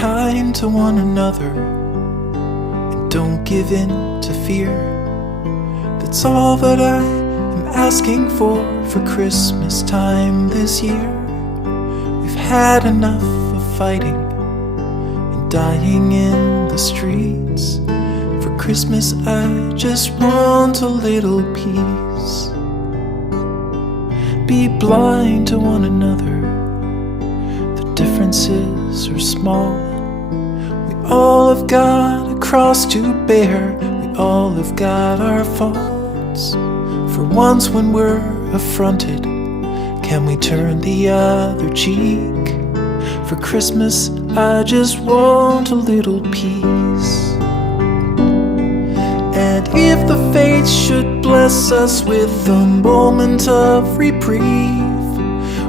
kind to one another and don't give in to fear. That's all that I am asking for Christmas time this year. We've had enough of fighting and dying in the streets. For Christmas I just want a little peace. Be blind to one another, the differences are small. We all have got a cross to bear, we all have got our faults. For once when we're affronted, can we turn the other cheek? For Christmas I just want a little peace. And if the fates should bless us with a moment of reprieve,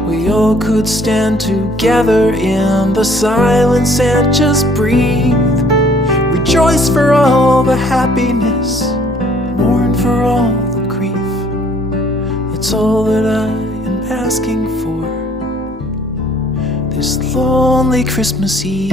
we all could stand together in the silence and just breathe. Rejoice for all the happiness, mourn for all the grief. That's all that I am asking for this lonely Christmas Eve.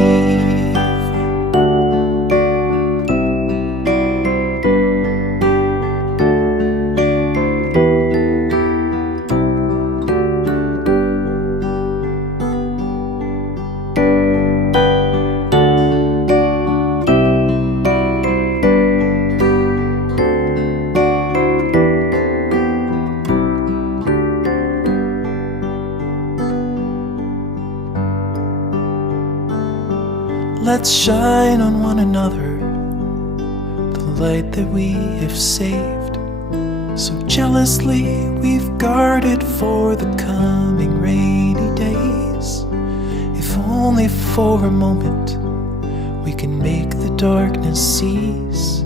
Let's shine on one another the light that we have saved, so jealously we've guarded for the coming rainy days. If only for a moment we can make the darkness cease.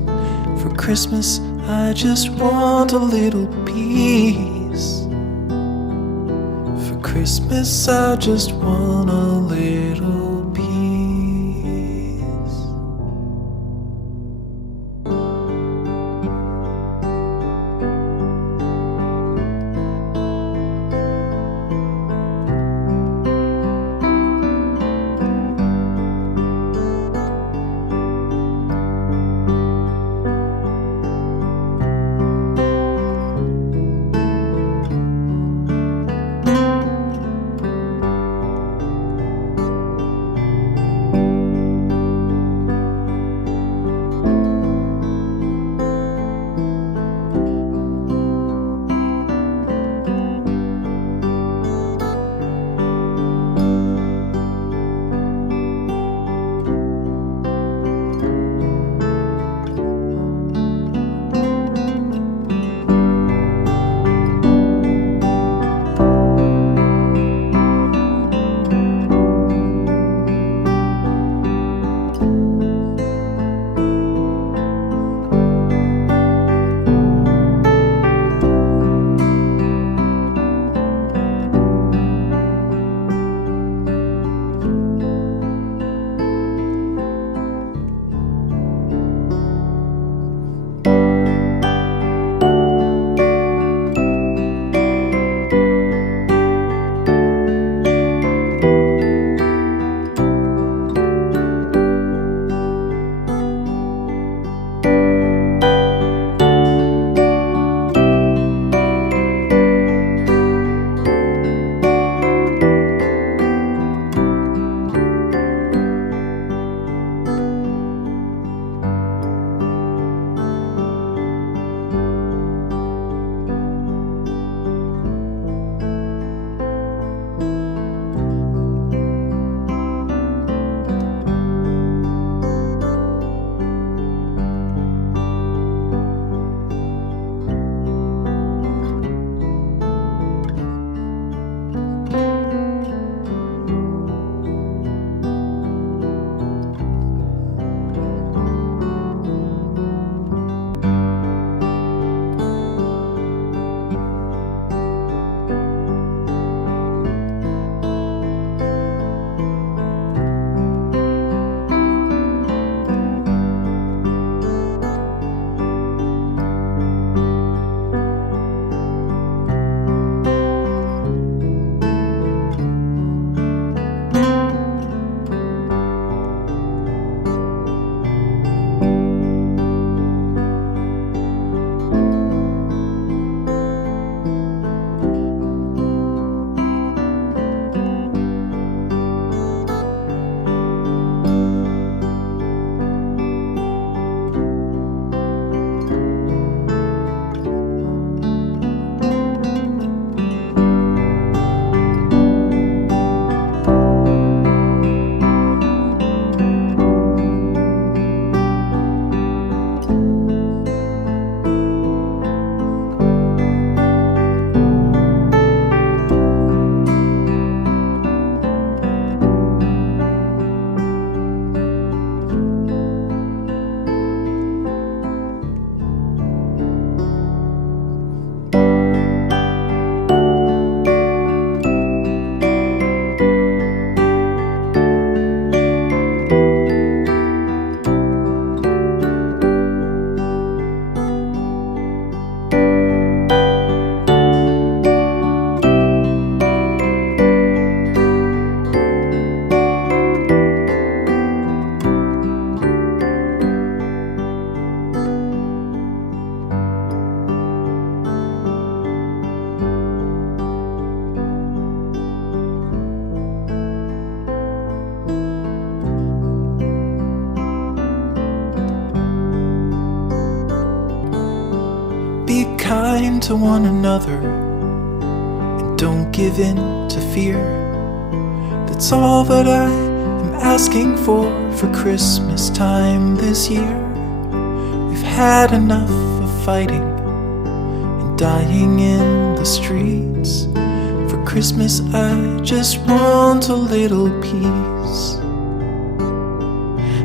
For Christmas I just want a little peace. For Christmas I just want a little peace. to one another and don't give in to fear. That's all that I am asking for Christmas time this year. We've had enough of fighting and dying in the streets. For Christmas I just want a little peace.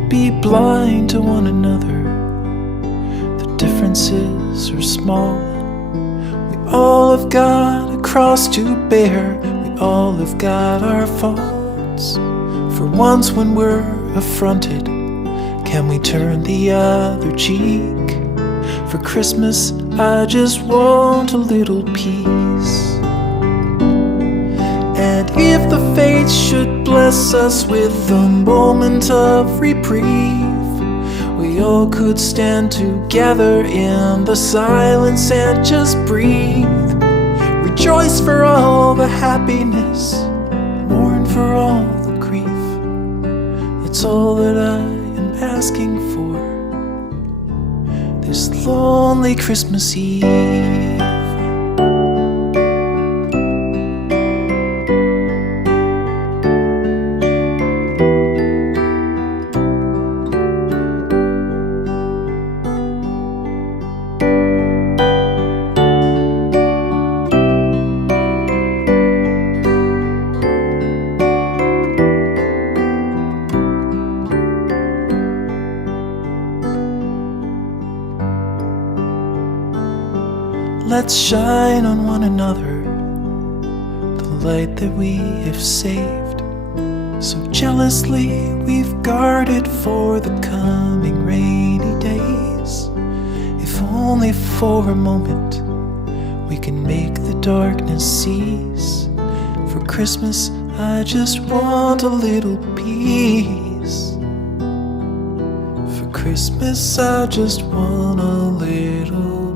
Be blind to one another, the differences are small. We all have got a cross to bear, we all have got our faults. For once when we're affronted, can we turn the other cheek? For Christmas I just want a little peace. And if the fates should bless us with a moment of reprieve, we all could stand together in the silence and just breathe. Rejoice for all the happiness, mourn for all the grief. It's all that I am asking for this lonely Christmas Eve. Let's shine on one another the light that we have saved. So jealously we've guarded for the coming rainy days. If only for a moment we can make the darkness cease. For Christmas I just want a little peace. For Christmas I just want a little